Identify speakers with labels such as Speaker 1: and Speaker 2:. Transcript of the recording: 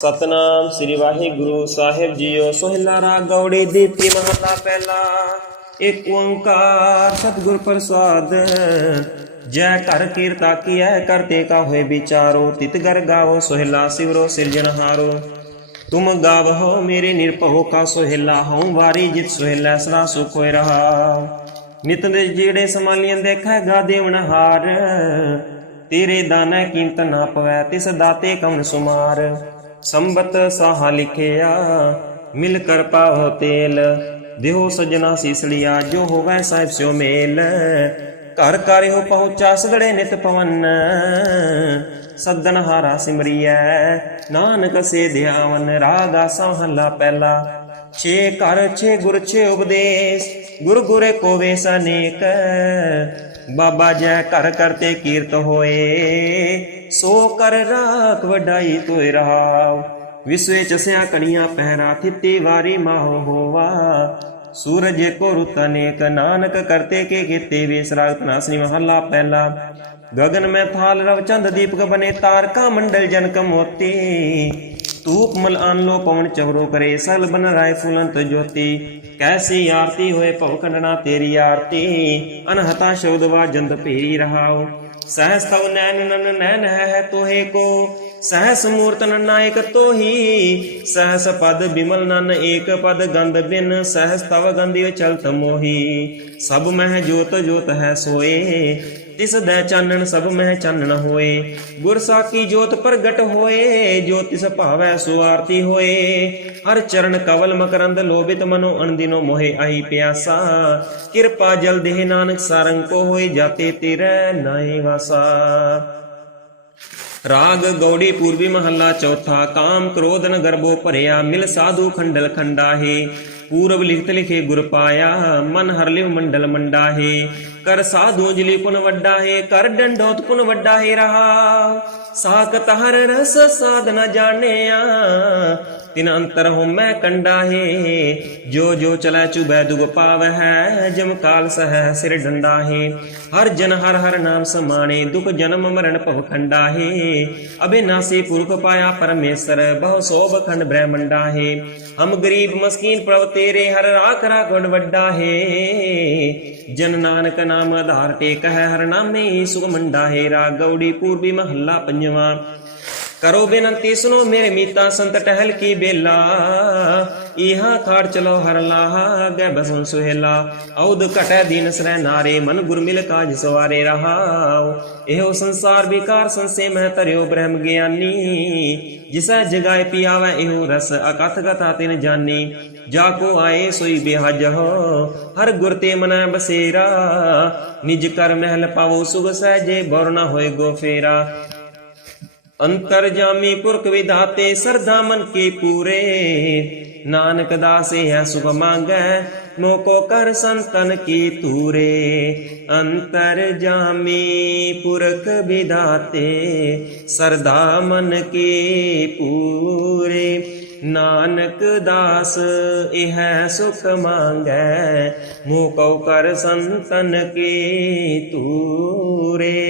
Speaker 1: ਸਤਨਾਮ ਸ੍ਰੀ Waheguru Sahib JIO Sohila ਰਾਗ ਗੌੜੀ ਦੀਪੀ ਮਹਲਾ ਪਹਿਲਾ। ਏਕ ਓੰਕਾਰ ਸਤਿਗੁਰ ਪ੍ਰਸਾਦ, ਜੈ ਕਰ ਕੀਰਤਾ ਕੀਐ ਕਰਤੇ ਕਾ ਹੋਏ ਵਿਚਾਰੋ, ਤਿਤ ਗਰ ਗਾਵੋ, ਸੋਹਿਲਾ ਸਿਵਰੋ ਸਿਰਜਨਹਾਰੋ ਤੁਮ ਗਾਵਹੁ ਮੇਰੇ ਨਿਰਭਉ ਕਾ ਸੋਹਿਲਾ, ਹਉ ਵਾਰੀ ਜਿਤ ਸੋਹਿਲਾ, ਸਦਾ ਸੁਖ ਹੋਇ ਰਹਾ। ਨਿਤ ਦੇ ਜਿਹੜੇ ਸਮਾਲੀਆਂ ਦੇਖੈ, ਗਾ ਦੇਵਨ ਹਾਰ। ਤੇਰੇ ਦਾਨਾ ਕੀਮਤ ਨਾ ਪਵੈ, ਤਿਸ ਦਾਤੇ ਕਮਨ ਸੁਮਾਰ। ਸੰਬਤ ਸਾਹ ਲਿਖਿਆ, ਮਿਲ ਕਰ ਪਾਵ ਤੇਲ। ਦੇਹੋ ਸਜਣਾ ਸੀਸੜੀਆ, ਜੋ ਹੋਵੈ ਸਾਹਿਬ ਸਿਓ ਮੇਲ। ਘਰ ਕਰਿਓ ਪਹੁੰਚਾ ਸਗੜੇ ਨਿਤ ਪਵਨ। ਸੱਦਨ ਹਾਰਾ ਸਿਮਰੀਐ, ਨਾਨਕ ਸੇ ਧਿਆਵਨ, ਰਾਗਾ ਸਹਲਾ ਪਹਿਲਾ। ਛੇ ਘਰ, ਛੇ ਗੁਰ, ਛੇ ਉਪਦੇਸ਼, ਗੁਰ ਗੁਰੇ ਕੋ ਵੇਸ ਅਨੇਕ। ਬਾਬਾ ਜੈ ਘਰ ਕਰਤੇ ਕੀਰਤ ਹੋਏ। ਸੋ ਕਰ ਰਾਖ ਵਡਾਈ ਤੋਇ ਰਹਾਉ। ਵਿਸਵੇ ਚਸਿਆ ਕਣੀਆਂ ਪਹਿਰਾ ਥਿੱਤੀ ਵਾਰੀ ਮਾਹੋ ਹੋਵਾ। ਸੂਰਜ ਕੋ ਰੁਤ ਅਨੇਕ ਨਾਨਕ ਕਰਤੇ ਕੇ ਕੀਤੇ ਵੇਸਰਾਗਤ ਨਾਸਨੀ ਮਹੱਲਾ ਪਹਿਲਾ। ਗਗਨ ਮੈਂ ਥਾਲ ਰਵ ਚੰਦ ਦੀਪਕ ਬਨੇ ਤਾਰਕਾ ਮੰਡਲ ਜਨਕ ਮੋਤੀ। ਤੂਪ ਮਲ ਆਨ ਲੋ ਪਵਨ ਚਹਰੋ ਕਰੇ, ਸਗਲ ਬਨ ਰਾਏ ਫੁਲੰਤ ਜੋਤੀ। ਕੈਸੀ ਆਰਤੀ ਹੋਏ ਭਉ ਕੰਡਣਾ ਤੇਰੀ ਆਰਤੀ, ਅਨਹਤਾ ਸ਼ੌਦਵਾ ਜੰਦ ਭੇਰੀ ਰਹਾਉ ਸਹਸ ਤਉ ਨੈਨ ਨਨ ਨੈਨ ਹੈ ਤੋਹੇ ਕੋ, ਸਹਸ ਮੂਰਤ ਨਾਇਕ ਤੋਹੀ। ਸਹਸ ਪਦ ਬਿਮਲ ਨਨ ਏਕ ਪਦ ਗੰਧ ਬਿਨ, ਸਹਸ ਤਵ ਗੰਧਿ ਚਲਤ ਮੋਹੀ। ਸਭ ਮਹਿ ਜੋਤ ਜੋਤ ਹੈ ਸੋਏ ਤਿਸ ਦੈ ਚਾਨਣ ਸਭ ਮਹਿ ਚਾਨਣ ਹੋਏ। ਗੁਰ ਸਾਕੀ ਜੋਤ ਪ੍ਰਗਟ ਹੋਏ, ਜੋ ਤਿਸ ਭਾਵੈ ਸੋ ਆਰਤੀ ਹੋਏ। ਹਰ ਚਰਨ ਕਵਲ ਮਕਰੰਦ ਲੋਭਿਤ ਮਨੋ ਅਣਦਿਨੋ ਮੋਹਿ ਆਈ ਪਿਆਸਾ। ਕਿਰਪਾ ਜਲ ਦੇਹ ਨਾਨਕ ਸਾਰੰਗ ਕੋ ਹੋਏ, ਜਾਤੇ ਤੇਰੇ ਨਾਏ ਵਾਸਾ। ਰਾਗ ਗੌੜੀ ਪੂਰਬੀ ਮਹੱਲਾ ਚੌਥਾ, ਕਾਮ ਕ੍ਰੋਧ ਗਰਬੋ ਭਰਿਆ, ਮਿਲ ਸਾਧੂ ਖੰਡਲ ਖੰਡਾਹੇ। ਪੂਰਬ ਲਿਖਤ ਲਿਖੇ ਗੁਰ ਪਾਇਆ, ਮਨ ਹਰ ਲਿਵ ਮੰਡਲ ਮੰਡਾਹੇ। ਕਰ ਸਾਧੂ ਜਲੀ ਪੁਨ ਵੱਡਾ ਹੈ, ਕਰ ਡੰਡੋਤ ਪੁਨ ਵੱਡਾ ਹੈ ਰਹਾ। ਸਾਖਤ ਹਰ ਰਸ ਸਾਧ ਨ ਜਾਣਿਆ ਤਿਨ ਅੰਤਰ ਹੋ ਮੈਂ ਜੋ ਜੋ ਚਲੈ ਚੁਬੈ ਦੁਗ ਪਾਵ ਜਮ ਕਾਲ ਸਹਿ ਸਿਰ ਡੰਡਾ ਹਰ ਜਨ ਹਰ ਹਰ ਨਾਮ ਸਮਾਣੇ, ਦੁਖ ਜਨਮ ਮਰਨ ਭਵ ਖੰਡਾ ਹੈ। ਅਬਿਨਾਸੀ ਪੁਰਖ ਪਾਇਆ ਪਰਮੇਸ਼ਰ, ਬਹੁ ਸੋਭ ਖੰਡ ਬ੍ਰਹਮੰਡਾ ਹੈ। ਹਮ ਗਰੀਬ ਮਸਕੀਨ ਪ੍ਰਭ ਤੇਰੇ, ਹਰ ਰਾਖ ਰਾਖਵਡ ਵੱਡਾ ਹੈ। ਜਨ ਨਾਨਕ ਨਾਮ ਆਧਾਰ ਟੇਕ ਹੈ ਹਰ ਨਾਮੇ ਸੁਖ ਮੰਡਾ ਹੈ। ਰਾਗ ਪੂਰਬੀ ਮਹੱਲਾ ਪੰਜਵਾਂ। ਕਰੋ ਬੇਨਤੀ ਸੁਨੋ ਮੇਰੇ ਮੀਤਾ ਸੰਤ ਟਹਿਲ ਕੀ ਬੇਲਾ। ਇਹਾ ਖਾੜ ਚਲੋ ਹਰ ਲਾਹਾ, ਗੈ ਬਸਨ ਸੁਹੇਲਾ। ਔਦ ਘਟੈ ਦੀਨ ਸਰੈ ਨਾਰੇ, ਮਨ ਗੁਰ ਮਿਲ ਕਾਜ ਸਵਾਰੇ ਰਹਾਉ ਇਹੋ ਸੰਸਾਰ ਵਿਕਾਰ ਸੰਸੇ ਮਹਿ ਤਰਿਓ ਬ੍ਰਹਮ ਗਿਆਨੀ। ਜਿਸੈ ਜਗਾਏ ਪਿਆਵੈ ਇਹੋ ਰਸ, ਅਕਥ ਕਥਾ ਤਿਨ ਜਾਨੀ। ਜਾ ਕੋ ਆਏ ਸੋਈ ਬਿਹਜ ਹੋ, ਹਰ ਗੁਰ ਤੇ ਮਨੈ ਬਸੇਰਾ। ਨਿਜ ਕਰ ਮਹਿਲ ਪਾਵੋ ਸੁਖ ਸਹਿਜੇ, ਬੋਰ ਨਾ ਹੋਏ ਗੋ ਫੇਰਾ। ਅੰਤਰ ਜਾਮੀ ਪੁਰਖ ਵਿਧਾਤੇ ਸਰਦਾ ਮਨ ਕੇ ਪੂਰੇ। ਨਾਨਕ ਦਾਸੇ ਹੈ ਸੁਖ ਮੰਗੈ ਮੋਕੋ ਕਰ ਸੰਤਨ ਕੀ ਤੂਰੇ ਅੰਤਰ ਜਾਮੀ ਪੁਰਖ ਵਿਧਾਤੇ ਸਰਦਾ ਮਨ ਕੇ ਪੂਰੇ। ਨਾਨਕ ਦਾਸ, ਇਹ ਸੁਖ ਮੰਗੈ ਮੋਕੋ ਕਰ ਸੰਤਨ ਕੀ ਤੂਰੇ